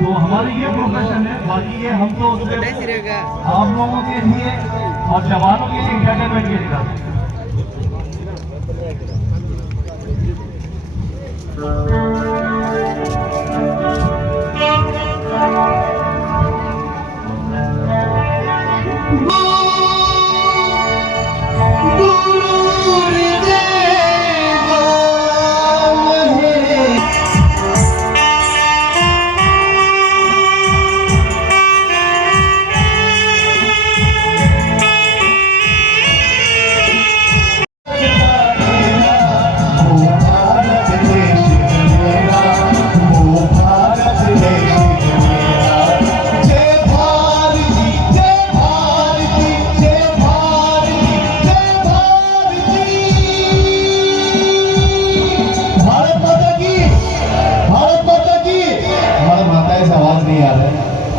तो हमारी ये प्रोफेशन है। बाकी ये हम तो आप लोगों के लिए और जवानों के लिए इंटरटेनमेंट के लिए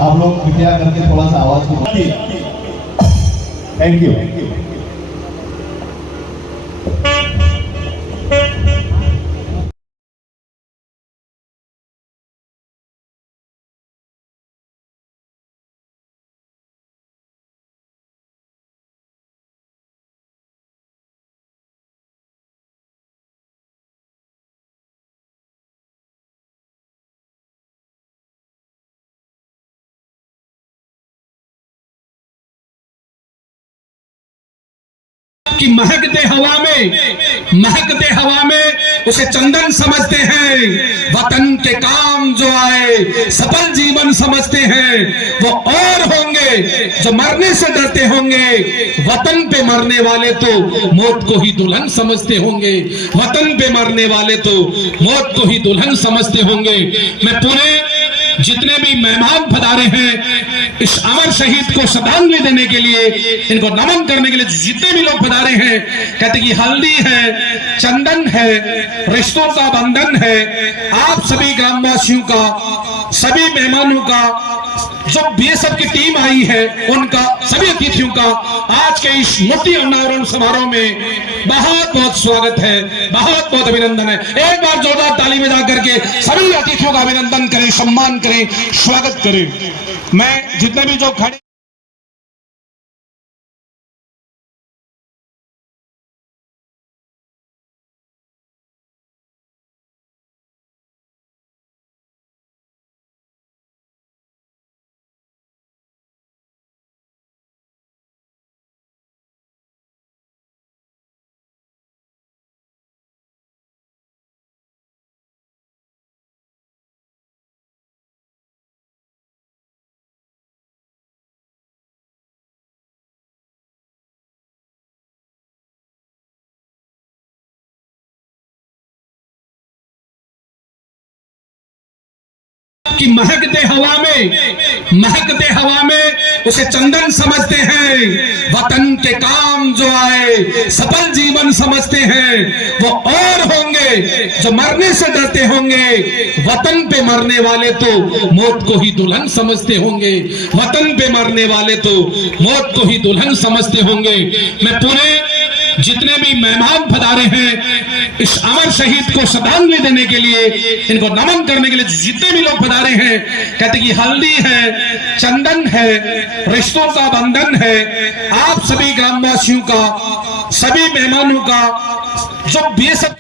आप लोग कृपया करके थोड़ा सा आवाज को थैंक यू। कि महकते हवा में उसे चंदन समझते हैं। वतन के काम जो आए सफल जीवन समझते हैं। वो और होंगे जो मरने से डरते होंगे। वतन पे मरने वाले तो मौत को ही दुल्हन समझते होंगे। वतन पे मरने वाले तो मौत को ही दुल्हन समझते होंगे। मैं पूरे जितने भी मेहमान पधारे हैं इस अमर शहीद को श्रद्धांजलि देने के लिए, इनको नमन करने के लिए जितने भी लोग पधारे हैं, कहते कि हल्दी है, चंदन है, रिश्तों का बंधन है। आप सभी ग्रामवासियों का, सभी मेहमानों का, जो बीएसएफ की टीम आई है उनका, सभी अतिथियों का आज के इस मूर्ति अनावरण समारोह में बहुत बहुत स्वागत है, बहुत बहुत अभिनंदन है। एक बार जोरदार ताली बजा करके सभी अतिथियों का अभिनंदन करें, सम्मान करें, स्वागत करें। मैं जितने भी जो खड़े कि महकते हवा में उसे चंदन समझते हैं। वतन के काम जो आए सफल जीवन समझते हैं। वो और होंगे जो मरने से डरते होंगे। वतन पे मरने वाले तो मौत को ही दुल्हन समझते होंगे। वतन पे मरने वाले तो मौत को ही दुल्हन समझते होंगे। मैं पूरे जितने भी मेहमान पधारे हैं इस अमर शहीद को श्रद्धांजलि देने के लिए, इनको नमन करने के लिए जितने भी लोग पधारे हैं, कहते कि हल्दी है, चंदन है, रिश्तों का बंधन है। आप सभी ग्रामवासियों का, सभी मेहमानों का, जो बीएसएफ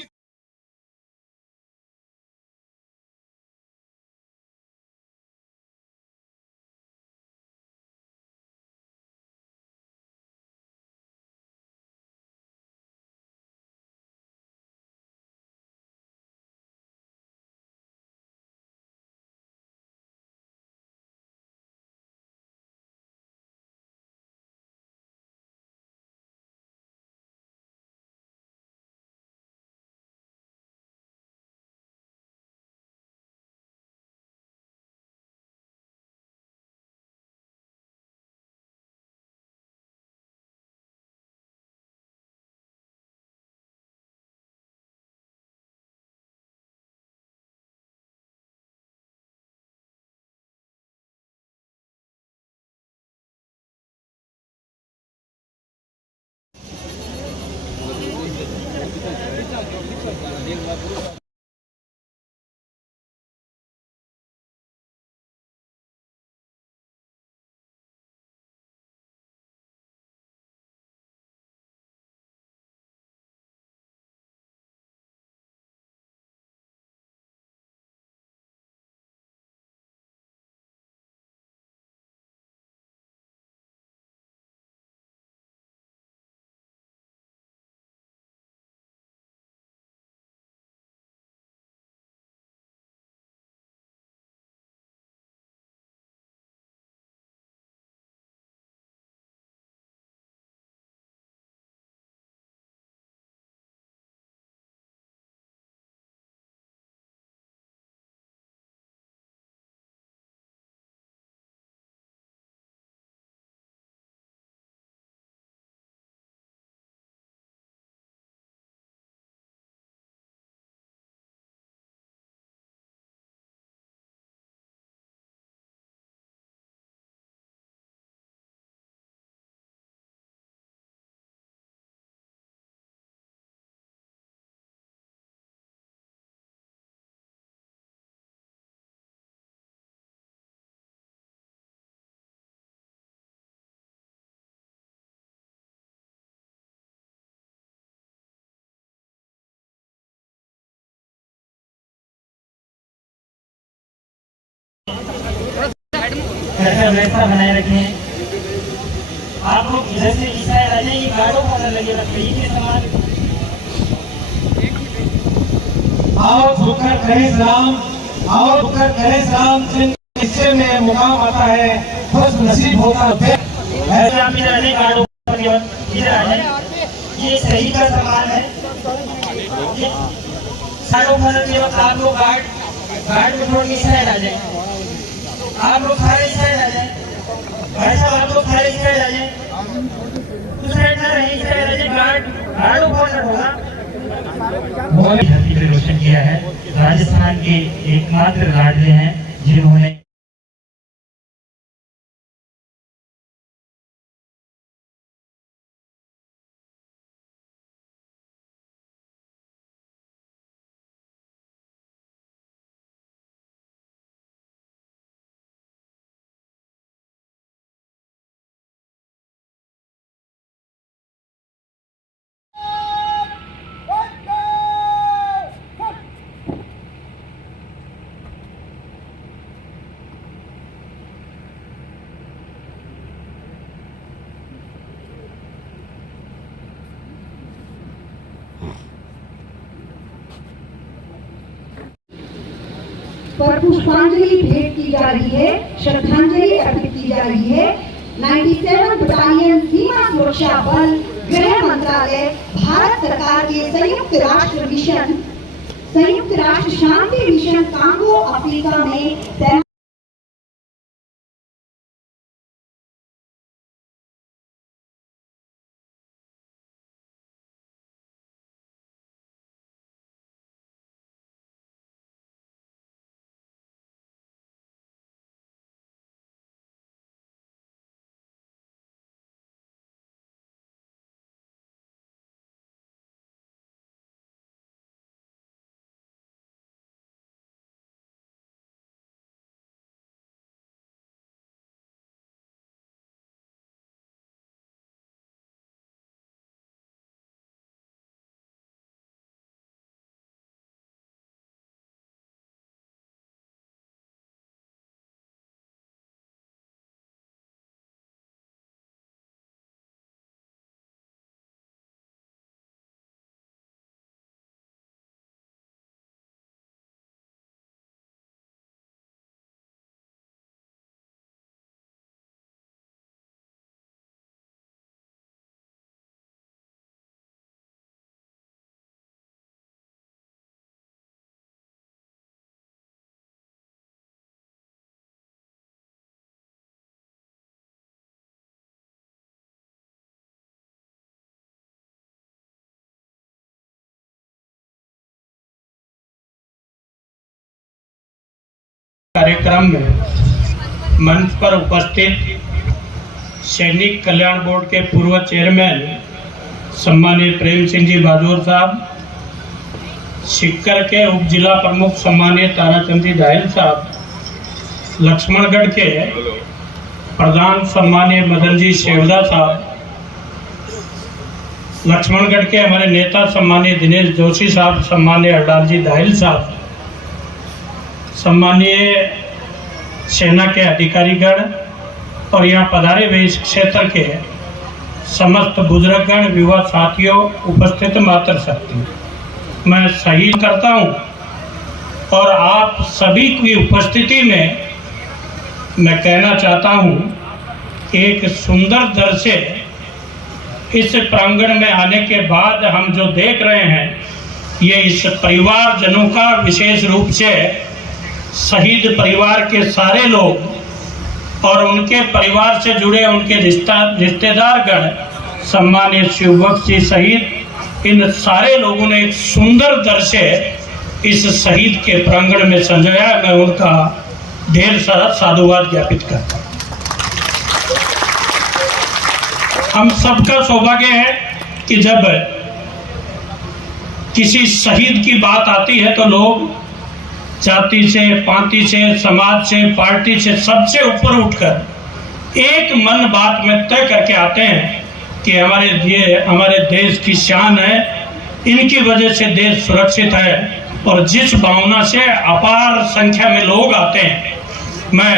व्यवस्था बनाए रखें। आप लोग इधर से इस साइड आ जाइए, गाड़ों का लगेगा खड़ी के समान। और झुककर कहे सलाम, और झुककर कहे सलाम। जिन हिस्से में मुकाम आता है खुश नसीब होता है। ऐसे आप इधर आ जाइए, गाड़ों इधर आ जाइए। ये सही का सवाल है। गाड़ों के वक्त आप लोग गार्ड में थोड़ी इस साइड आ जाए। आप लोग सारे इस साइड आ जाए। भाई साहब आप लोग सारे इस साइड आ जाए। उस साइड ना रहे, इस साइड आ जाए। गार्ड ऊपर होगा। रोशन किया है। राजस्थान के एकमात्र लाडले हैं जिन्होंने पर पुष्पांजलि भेंट की जा रही है, श्रद्धांजलि अर्पित की जा रही है। 97 बटालियन सीमा सुरक्षा बल, गृह मंत्रालय, भारत सरकार के संयुक्त राष्ट्र शांति मिशन कांगो अफ्रीका में तैनात कार्यक्रम में मंच पर उपस्थित सैनिक कल्याण बोर्ड के पूर्व चेयरमैन सम्मानित प्रेम सिंह जी बाजूर साहब, सिक्कर के उप जिला प्रमुख सम्मानित ताराचंद जी दाहिल साहब, लक्ष्मणगढ़ के प्रधान सम्मानित मदन जी शेवदा साहब, लक्ष्मणगढ़ के हमारे नेता सम्मानित दिनेश जोशी साहब, सम्मानित हरलाल जी दाहिल साहब, सम्मानीय सेना के अधिकारीगण और यहाँ पधारे हुए इस क्षेत्र के समस्त बुजुर्गगण, युवा साथियों, उपस्थित मातृ शक्ति, मैं शहीद करता हूँ और आप सभी की उपस्थिति में मैं कहना चाहता हूँ कि एक सुंदर दृश्य इस प्रांगण में आने के बाद हम जो देख रहे हैं, ये इस परिवारजनों का, विशेष रूप से शहीद परिवार के सारे लोग और उनके परिवार से जुड़े उनके रिश्तेदारगण, सम्मानित शिवभक्त जी सहित इन सारे लोगों ने एक सुंदर दृश्य इस शहीद के प्रांगण में संजोया। मैं उनका ढेर सारा साधुवाद ज्ञापित करता हूँ। हम सबका सौभाग्य है कि जब किसी शहीद की बात आती है तो लोग जाति से, पांति से, समाज से, पार्टी से, सबसे ऊपर उठकर एक मन बात में तय करके आते हैं कि हमारे देश की शान है, इनकी वजह से देश सुरक्षित है। और जिस भावना से अपार संख्या में लोग आते हैं, मैं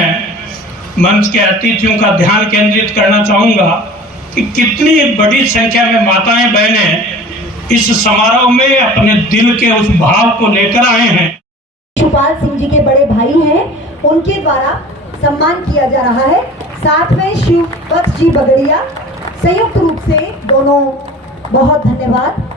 मंच के अतिथियों का ध्यान केंद्रित करना चाहूँगा कि कितनी बड़ी संख्या में माताएं बहनें इस समारोह में अपने दिल के उस भाव को लेकर आए हैं। शिशुपाल सिंह जी के बड़े भाई हैं, उनके द्वारा सम्मान किया जा रहा है। साथ में शिवबख्श जी बगड़िया, संयुक्त रूप से दोनों, बहुत धन्यवाद।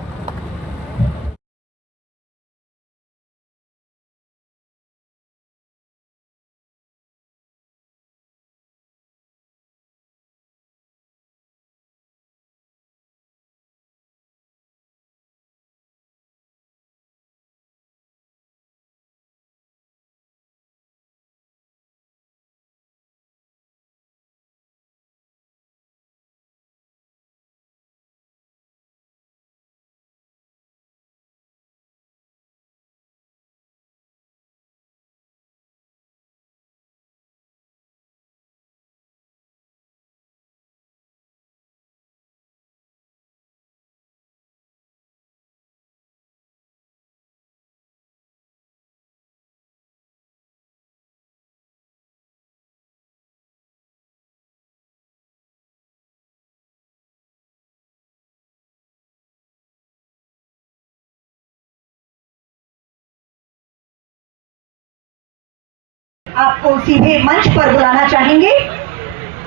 आपको सीधे मंच पर बुलाना चाहेंगे।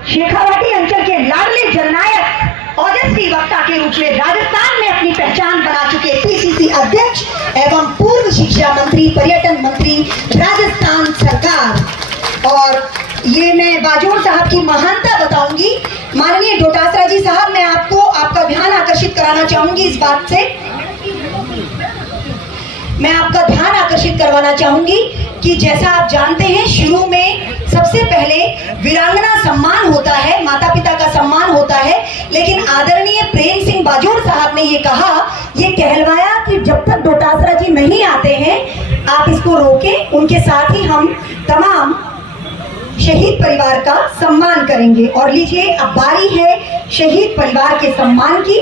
शेखावाटी अंचल के लाडले जननायक ओजस्वी वक्ता के रूप में राजस्थान में अपनी पहचान बना चुके पीसीसी अध्यक्ष एवं पूर्व शिक्षा मंत्री, पर्यटन मंत्री राजस्थान सरकार। और ये मैं बाजोर साहब की महानता बताऊंगी। माननीय डोटासरा जी साहब, मैं आपको आपका ध्यान आकर्षित कराना चाहूंगी इस बात से, मैं आपका ध्यान आकर्षित करवाना चाहूंगी कि जैसा आप जानते हैं, शुरू में सबसे पहले वीरांगना सम्मान होता है, माता पिता का सम्मान होता है, लेकिन आदरणीय प्रेम सिंह बाजोर साहब ने ये कहा, ये कहलवाया कि जब तक डोटासरा जी नहीं आते हैं आप इसको रोकें, उनके साथ ही हम तमाम शहीद परिवार का सम्मान करेंगे। और लीजिए, अब बारी है शहीद परिवार के सम्मान की।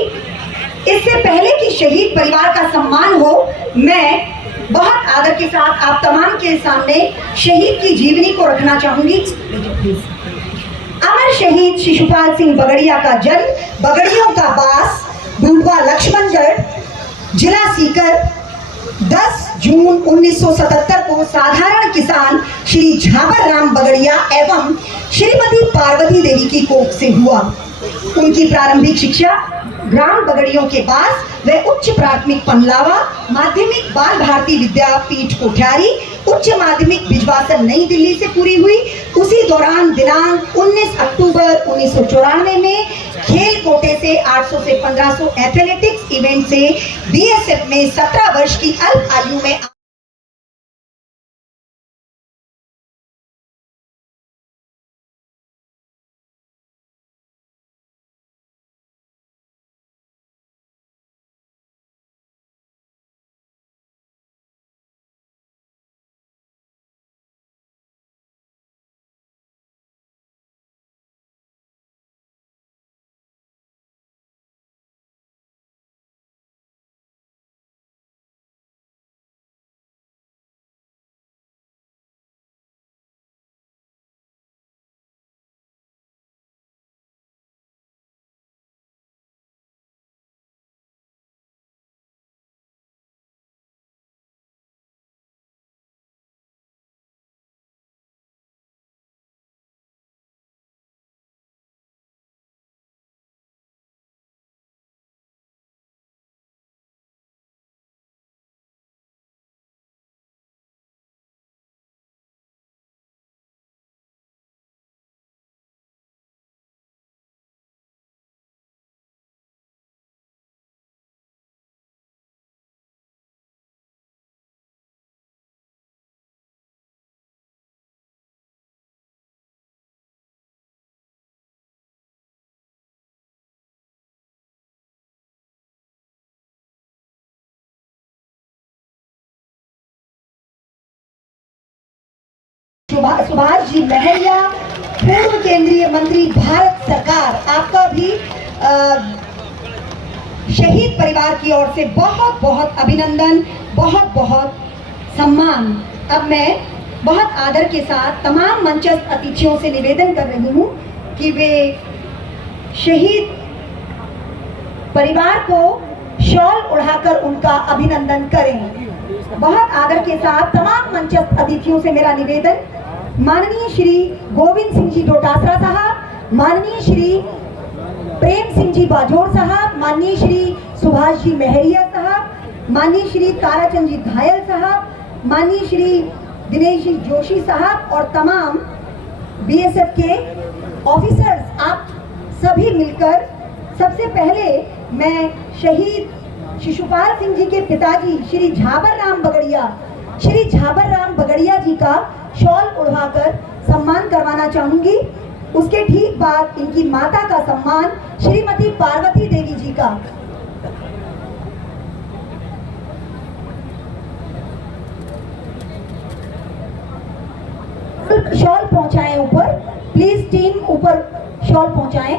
इससे पहले कि शहीद परिवार का सम्मान हो, मैं बहुत आदर के साथ आप तमाम के सामने शहीद की जीवनी को रखना चाहूंगी। अमर शहीद शिशुपाल सिंह बगड़िया का जन्म बगड़ियों का बास, ढूंढवा लक्ष्मणगढ़, जिला सीकर 10 जून 1977 को साधारण किसान श्री झाबर राम बगड़िया एवं श्रीमती पार्वती देवी की कोख से हुआ। उनकी प्रारंभिक शिक्षा ग्राम बगड़ियों के पास व उच्च प्राथमिक पनलावा, माध्यमिक बाल भारती विद्यापीठ कोठियारी, उच्च माध्यमिक बिजवासन नई दिल्ली से पूरी हुई। उसी दौरान दिनांक 19 अक्टूबर 1994 में खेल कोटे से 800 से 1500 एथलेटिक्स इवेंट से बीएसएफ में 17 वर्ष की अल्प आयु में सुभाष जी महरिया, पूर्व केंद्रीय मंत्री भारत सरकार, आपका भी शहीद परिवार की ओर से बहुत बहुत अभिनंदन, बहुत बहुत सम्मान। अब मैं बहुत आदर के साथ तमाम मंचस्थ अतिथियों से निवेदन कर रही हूँ कि वे शहीद परिवार को शॉल उड़ाकर उनका अभिनंदन करें। बहुत आदर के साथ तमाम मंचस्थ अतिथियों से मेरा निवेदन, माननीय श्री गोविंद सिंह जी डोटासरा साहब, माननीय श्री प्रेम सिंह जी बाजोर साहब, माननीय श्री सुभाष जी महरिया साहब, माननीय श्री ताराचंद जी घायल साहब, माननीय श्री दिनेश जी जोशी साहब और तमाम बीएसएफ के ऑफिसर्स, आप सभी मिलकर सबसे पहले मैं शहीद शिशुपाल सिंह जी के पिताजी श्री झाबर राम बगड़िया जी का शॉल उड़ाकर सम्मान करवाना चाहूंगी। उसके ठीक बाद इनकी माता का सम्मान श्रीमती पार्वती देवी जी का। शॉल पहुंचाएं ऊपर, प्लीज टीम ऊपर शॉल पहुंचाएं।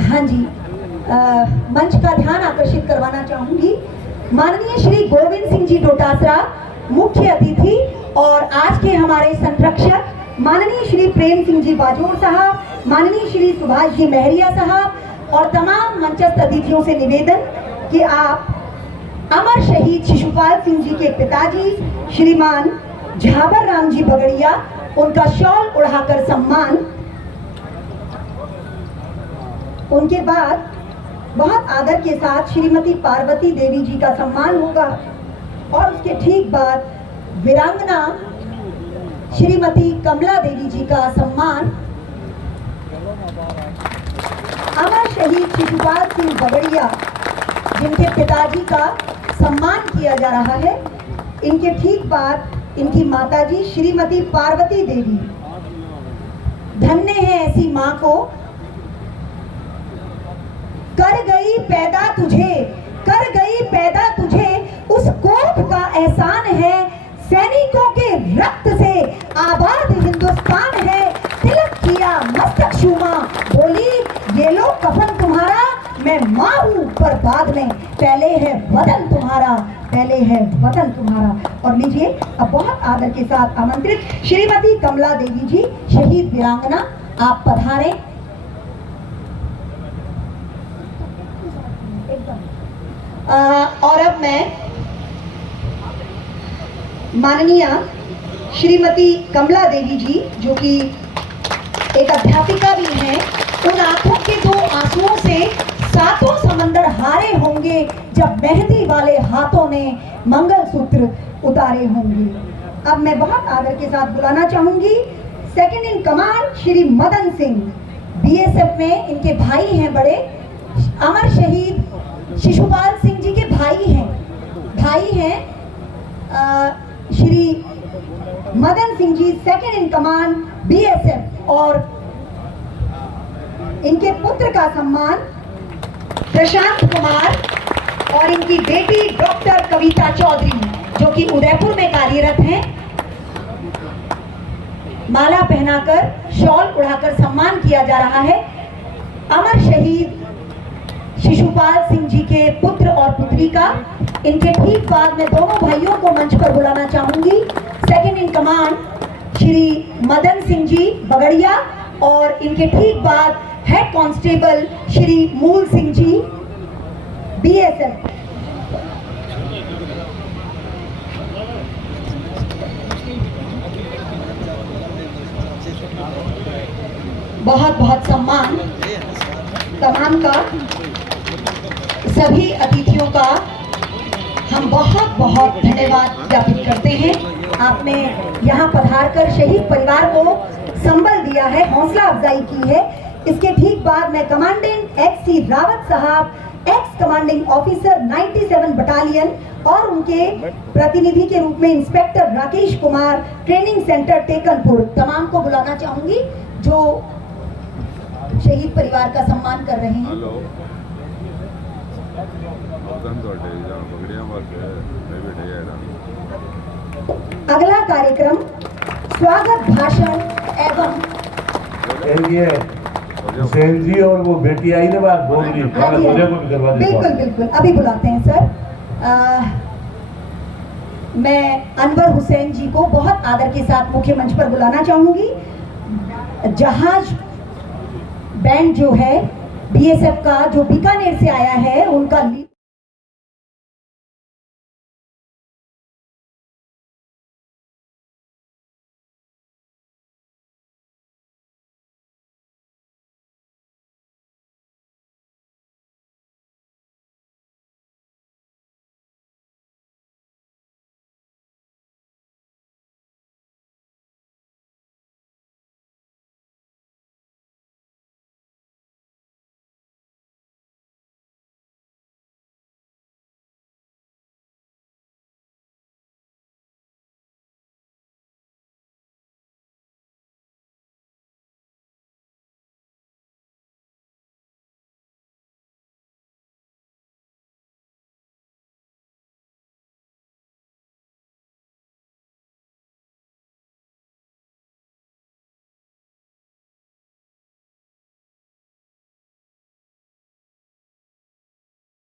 हाँ जी, मंच का ध्यान आकर्षित करवाना चाहूंगी। माननीय श्री गोविंद सिंह जी डोटासरा मुख्य अतिथि और आज के हमारे संरक्षक माननीय श्री प्रेम सिंह जी बाजोर साहब, माननीय श्री सुभाष जी महरिया साहब और तमाम मंचस्थ अतिथियों से निवेदन कि आप अमर शहीद शिशुपाल सिंह जी के पिताजी श्रीमान झाबर राम जी बगड़िया, उनका शॉल उड़ाकर सम्मान। उनके बाद बहुत आदर के साथ श्रीमती पार्वती देवी जी का सम्मान होगा और उसके ठीक बाद वीरांगना श्रीमती कमला देवी जी का सम्मान। अमर शहीद शिशुपाल सिंह बगड़िया जिनके पिताजी का सम्मान किया जा रहा है, इनके ठीक बाद इनकी माताजी श्रीमती पार्वती देवी। धन्य है ऐसी माँ को, कर गई पैदा तुझे उस कोख का एहसान है, सैनिकों के रक्त से आबाद हिंदुस्तान है, तिलक किया मस्तक शूमा, बोली ये लो कफन तुम्हारा, मैं माँ हूँ पर बाद में, पहले है वतन तुम्हारा, पहले है वतन तुम्हारा। और लीजिए अब बहुत आदर के साथ आमंत्रित श्रीमती कमला देवी जी शहीद वीरांगना, आप पधारें। और अब मैं माननीय श्रीमती कमला देवी जी जो कि एक अध्यापिका भी हैं, उन आंखों के दो आंसुओं से सातों समंदर हारे होंगे जब मेहंदी वाले हाथों ने मंगलसूत्र उतारे होंगे। अब मैं बहुत आदर के साथ बुलाना चाहूंगी second in command Shri Madan Singh, BSF में इनके भाई हैं बड़े, अमर शहीद शिशुपाल सिंह जी के भाई हैं श्री मदन सिंह जी सेकंड इन कमांड बीएसएफ, और इनके पुत्र का सम्मान प्रशांत कुमार और इनकी बेटी डॉक्टर कविता चौधरी जो कि उदयपुर में कार्यरत हैं, माला पहनाकर शॉल उड़ाकर सम्मान किया जा रहा है। अमर शहीद शिशुपाल सिंह जी के पुत्र और पुत्री का। इनके ठीक बाद में दोनों भाइयों को मंच पर बुलाना चाहूंगी, second in command Shri Madan Singh ji Bagaria और इनके ठीक बाद हेड कांस्टेबल श्री मूल सिंह जी बीएसएफ। बहुत बहुत सम्मान तमाम का, सभी अतिथियों का हम बहुत बहुत धन्यवाद ज्ञापित करते हैं। आपने यहाँ पधारकर शहीद परिवार को संबल दिया है, हौसला अफजाई की है। इसके ठीक बाद मैं कमांडेंट XC रावत साहब, एक्स कमांडिंग ऑफिसर 97 बटालियन और उनके प्रतिनिधि के रूप में inspector Rakesh Kumar, training centre Tekanpur, तमाम को बुलाना चाहूंगी जो शहीद परिवार का सम्मान कर रहे हैं। अगला कार्यक्रम स्वागत भाषण एवं हुसैन जी और वो बेटी आई ना बात बोल रही, हाँ जी, मुझे को भी करवा दे। बिल्कुल बिल्कुल, अभी बुलाते हैं सर। मैं अनवर हुसैन जी को बहुत आदर के साथ मुख्य मंच पर बुलाना चाहूंगी। जहाज बैंड जो है बीएसएफ का, जो बीकानेर से आया है, उनका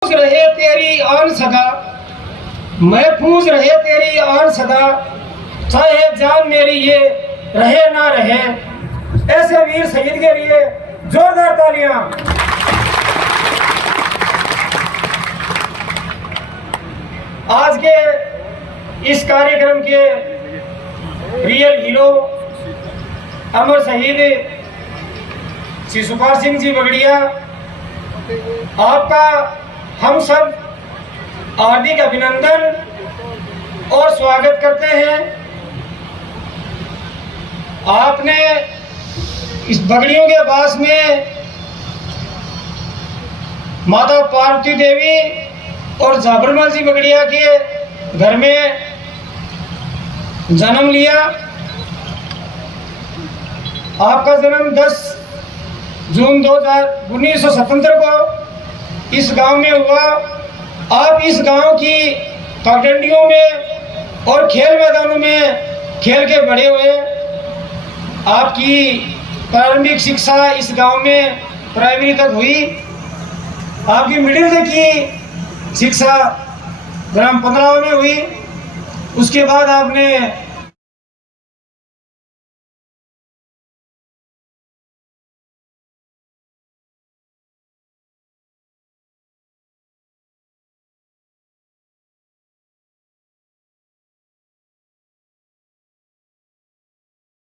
रहे तेरी आन सदा, महफूज रहे तेरी आन सदा, चाहे जान मेरी ये रहे ना रहे। ऐसे वीर शहीद के लिए जोरदार तालियां। आज के इस कार्यक्रम के रियल हीरो अमर शहीद श्री सुपाल सिंह जी बगड़िया, आपका हम सब हार्दिक अभिनंदन और स्वागत करते हैं। आपने इस बगड़ियों के पास में माता पार्वती देवी और जाबरमल जी बगड़िया के घर में जन्म लिया। आपका जन्म 10 जून 1977 को इस गांव में हुआ। आप इस गांव की पगडंडियों में और खेल मैदानों में खेल के बड़े हुए। आपकी प्रारंभिक शिक्षा इस गांव में प्राइमरी तक हुई। आपकी मिडिल तक की शिक्षा ग्राम 15 में हुई। उसके बाद आपने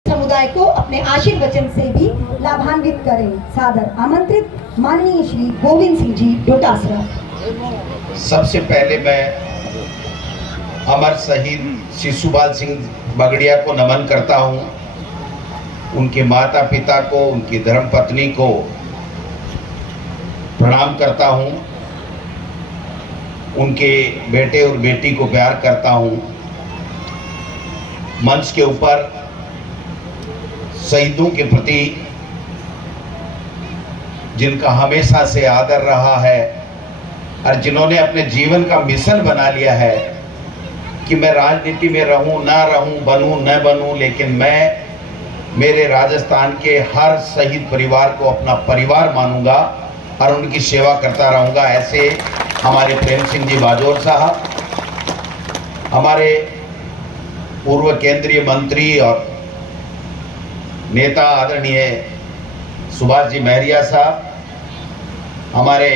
समुदाय को अपने आशीर्वचन से भी लाभान्वित करें। सादर आमंत्रित माननीय श्री गोविंद सिंह जी डोटासरा। सबसे पहले मैं अमर शहीद श्री सुपाल सिंह बगड़िया को नमन करता हूं। उनके माता पिता को, उनकी धर्मपत्नी को प्रणाम करता हूं। उनके बेटे और बेटी को प्यार करता हूं। मंच के ऊपर शहीदों के प्रति जिनका हमेशा से आदर रहा है और जिन्होंने अपने जीवन का मिशन बना लिया है कि मैं राजनीति में रहूं ना रहूं, बनूं न बनूं, लेकिन मैं मेरे राजस्थान के हर शहीद परिवार को अपना परिवार मानूंगा और उनकी सेवा करता रहूंगा। ऐसे हमारे प्रेम सिंह जी बाजोर साहब, हमारे पूर्व केंद्रीय मंत्री और नेता आदरणीय सुभाष जी महरिया साहब, हमारे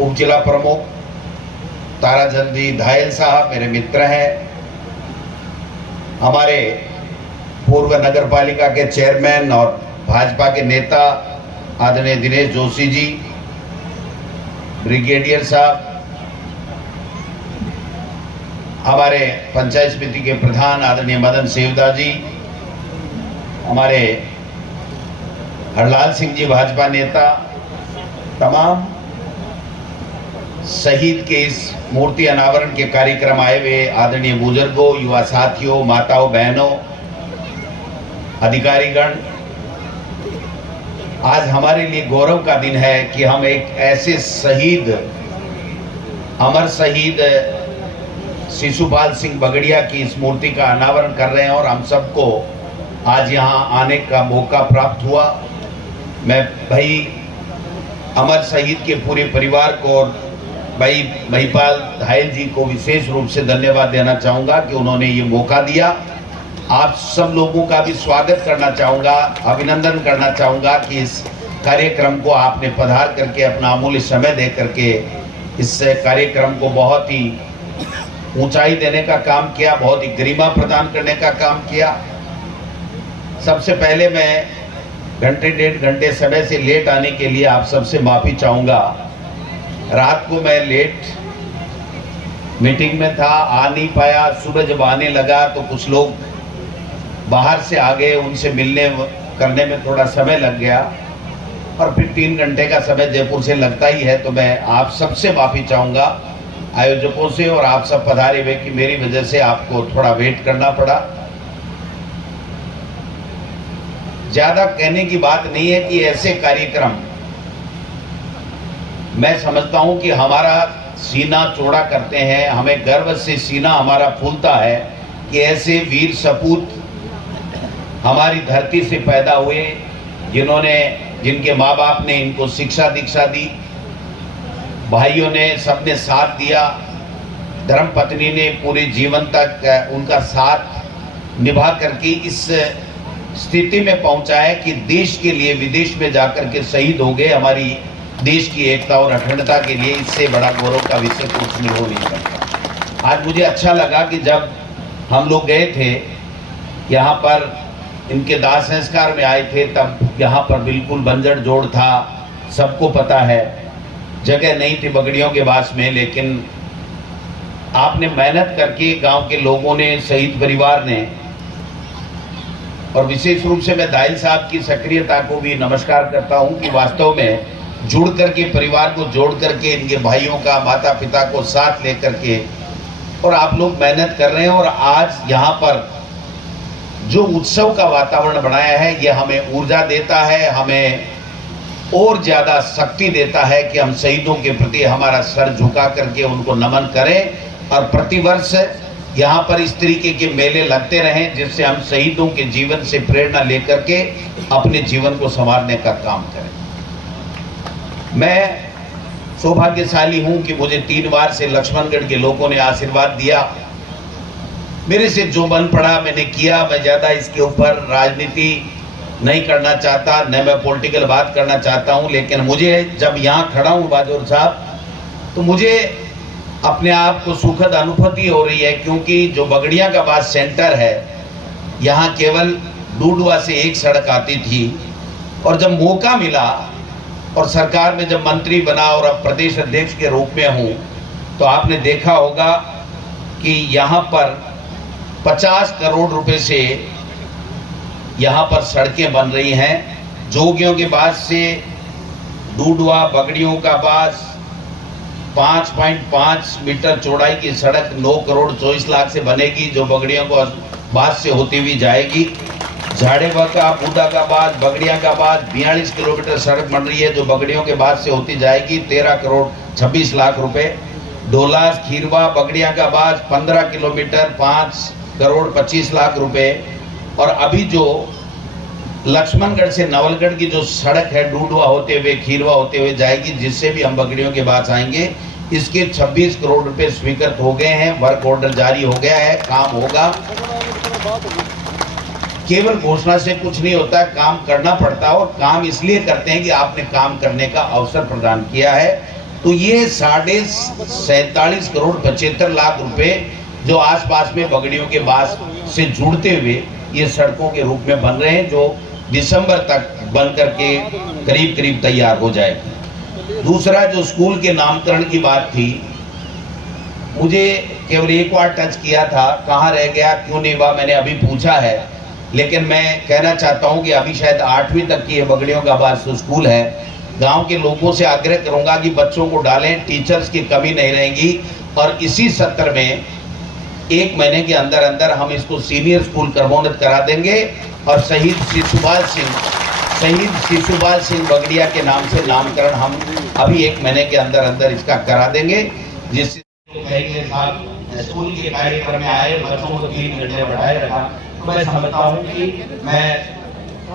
उप जिला प्रमुख ताराचंद जी धायल साहब मेरे मित्र हैं, हमारे पूर्व नगर पालिका के चेयरमैन और भाजपा के नेता आदरणीय दिनेश जोशी जी, ब्रिगेडियर साहब, हमारे पंचायत समिति के प्रधान आदरणीय मदन सेवदा जी, हमारे हरलाल सिंह जी भाजपा नेता, तमाम शहीद के इस मूर्ति अनावरण के कार्यक्रम आए हुए आदरणीय बुजुर्गों, युवा साथियों, माताओं बहनों, अधिकारीगण, आज हमारे लिए गौरव का दिन है कि हम एक ऐसे शहीद, अमर शहीद श्री सुपाल सिंह बगड़िया की इस मूर्ति का अनावरण कर रहे हैं और हम सबको आज यहाँ आने का मौका प्राप्त हुआ। मैं भाई अमर शहीद के पूरे परिवार को और भाई महिपाल धायल जी को विशेष रूप से धन्यवाद देना चाहूँगा कि उन्होंने ये मौका दिया। आप सब लोगों का भी स्वागत करना चाहूँगा, अभिनंदन करना चाहूँगा कि इस कार्यक्रम को आपने पधार करके अपना अमूल्य समय दे करके इस कार्यक्रम को बहुत ही ऊंचाई देने का काम किया, बहुत ही गरिमा प्रदान करने का काम किया। सबसे पहले मैं घंटे डेढ़ घंटे समय से लेट आने के लिए आप सबसे माफ़ी चाहूँगा। रात को मैं लेट मीटिंग में था, आ नहीं पाया। सुबह जब आने लगा तो कुछ लोग बाहर से आ गए, उनसे मिलने करने में थोड़ा समय लग गया और फिर 3 घंटे का समय जयपुर से लगता ही है। तो मैं आप सबसे माफ़ी चाहूँगा आयोजकों से और आप सब पधारे हुए कि मेरी वजह से आपको थोड़ा वेट करना पड़ा। ज़्यादा कहने की बात नहीं है कि ऐसे कार्यक्रम मैं समझता हूं कि हमारा सीना चौड़ा करते हैं, हमें गर्व से सीना हमारा फूलता है कि ऐसे वीर सपूत हमारी धरती से पैदा हुए, जिनके माँ बाप ने इनको शिक्षा दीक्षा दी, भाइयों ने सबने साथ दिया, धर्मपत्नी ने पूरे जीवन तक उनका साथ निभा करके इस स्थिति में पहुंचाया कि देश के लिए विदेश में जाकर के शहीद हो गए, हमारी देश की एकता और अखंडता के लिए। इससे बड़ा गौरव का विषय कुछ नहीं हो नहीं सकता। आज मुझे अच्छा लगा कि जब हम लोग गए थे यहाँ पर, इनके दाह संस्कार में आए थे, तब यहाँ पर बिल्कुल बंजर जोड़ था। सबको पता है जगह नहीं थी बगड़ियों के पास में, लेकिन आपने मेहनत करके, गांव के लोगों ने, शहीद परिवार ने, और विशेष रूप से मैं दाहिल साहब की सक्रियता को भी नमस्कार करता हूं कि वास्तव में जुड़ करके, परिवार को जोड़ करके, इनके भाइयों का, माता पिता को साथ लेकर के, और आप लोग मेहनत कर रहे हैं। और आज यहाँ पर जो उत्सव का वातावरण बनाया है, ये हमें ऊर्जा देता है, हमें और ज़्यादा शक्ति देता है कि हम शहीदों के प्रति हमारा सर झुका करके उनको नमन करें और प्रतिवर्ष यहाँ पर इस तरीके के मेले लगते रहें, जिससे हम शहीदों के जीवन से प्रेरणा लेकर के अपने जीवन को संवारने का काम करें। मैं सौभाग्यशाली हूँ कि मुझे 3 बार से लक्ष्मणगढ़ के लोगों ने आशीर्वाद दिया। मेरे से जो बन पड़ा मैंने किया। मैं ज़्यादा इसके ऊपर राजनीति नहीं करना चाहता, न मैं पॉलिटिकल बात करना चाहता हूँ, लेकिन मुझे जब यहाँ खड़ा हूँ बहादुर साहब, तो मुझे अपने आप को सुखद अनुभूति हो रही है, क्योंकि जो बगड़िया का बात सेंटर है, यहाँ केवल डूडुआ से एक सड़क आती थी, और जब मौका मिला और सरकार में जब मंत्री बना और अब प्रदेश अध्यक्ष के रूप में हूँ, तो आपने देखा होगा कि यहाँ पर 50 करोड़ रुपए से यहाँ पर सड़कें बन रही हैं। जोगियों के बाद से डूडुआ बगड़ियों का पास 5.5 मीटर चौड़ाई की सड़क 9 करोड़ 24 लाख से बनेगी, जो बगड़ियों को बाद से होती हुई जाएगी। झाड़ेवा का, बूढ़ा का बाद, बगड़िया का बाद 42 किलोमीटर सड़क बन रही है, जो बगड़ियों के बाद से होती जाएगी, 13 करोड़ 26 लाख रुपए। डोलास खीरवा बगड़िया का बाद 15 किलोमीटर 5 करोड़ 25 लाख रुपए। और अभी जो लक्ष्मणगढ़ से नवलगढ़ की जो सड़क है, डूडुआ होते हुए खीरवा होते हुए जाएगी, जिससे भी हम बगड़ियों के पास आएंगे, इसके 26 करोड़ रुपए स्वीकृत हो गए हैं। वर्क ऑर्डर जारी हो गया है, काम होगा। केवल घोषणा से कुछ नहीं होता, काम करना पड़ता है, और काम इसलिए करते हैं कि आपने काम करने का अवसर प्रदान किया है। तो ये 47.5 करोड़ 75 लाख रुपए जो आसपास में बगड़ियों के पास से जुड़ते हुए ये सड़कों के रूप में बन रहे हैं, जो दिसंबर तक बन करके करीब करीब तैयार हो जाएगी। दूसरा, जो स्कूल के नामकरण की बात थी, मुझे केवल एक बार टच किया था, कहाँ रह गया, क्यों नहीं हुआ, मैंने अभी पूछा है। लेकिन मैं कहना चाहता हूँ कि अभी शायद 8वीं तक की ये बगड़ियों का बात स्कूल है। गांव के लोगों से आग्रह करूंगा कि बच्चों को डालें, टीचर्स की कमी नहीं रहेगी। और इसी सत्र में 1 महीने के अंदर अंदर हम इसको सीनियर स्कूल क्रमोन्नत करा देंगे, और शहीद शिशुपाल सिंह बगड़िया के नाम से नामकरण हम अभी 1 महीने के अंदर अंदर इसका करा देंगे, जिससे स्कूल के कार्यक्रम में आए बच्चों को 3 घंटे बढ़ाए रखा। मैं समझता हूँ कि मैं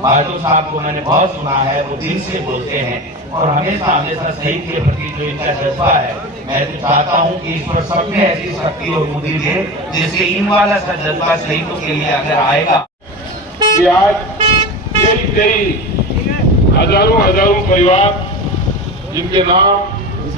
बाजू साहब को मैंने बहुत सुना है, वो दिल से बोलते हैं और हमेशा हमेशा सही के प्रति जो इनका जज्बा है, मैं तो चाहता हूँ कि ईश्वर सब में ऐसी शक्ति और बुद्धि दे जिससे इन वाला सा जज्बा शहीदों के लिए अगर आएगा। कि आज कई हजारों परिवार जिनके नाम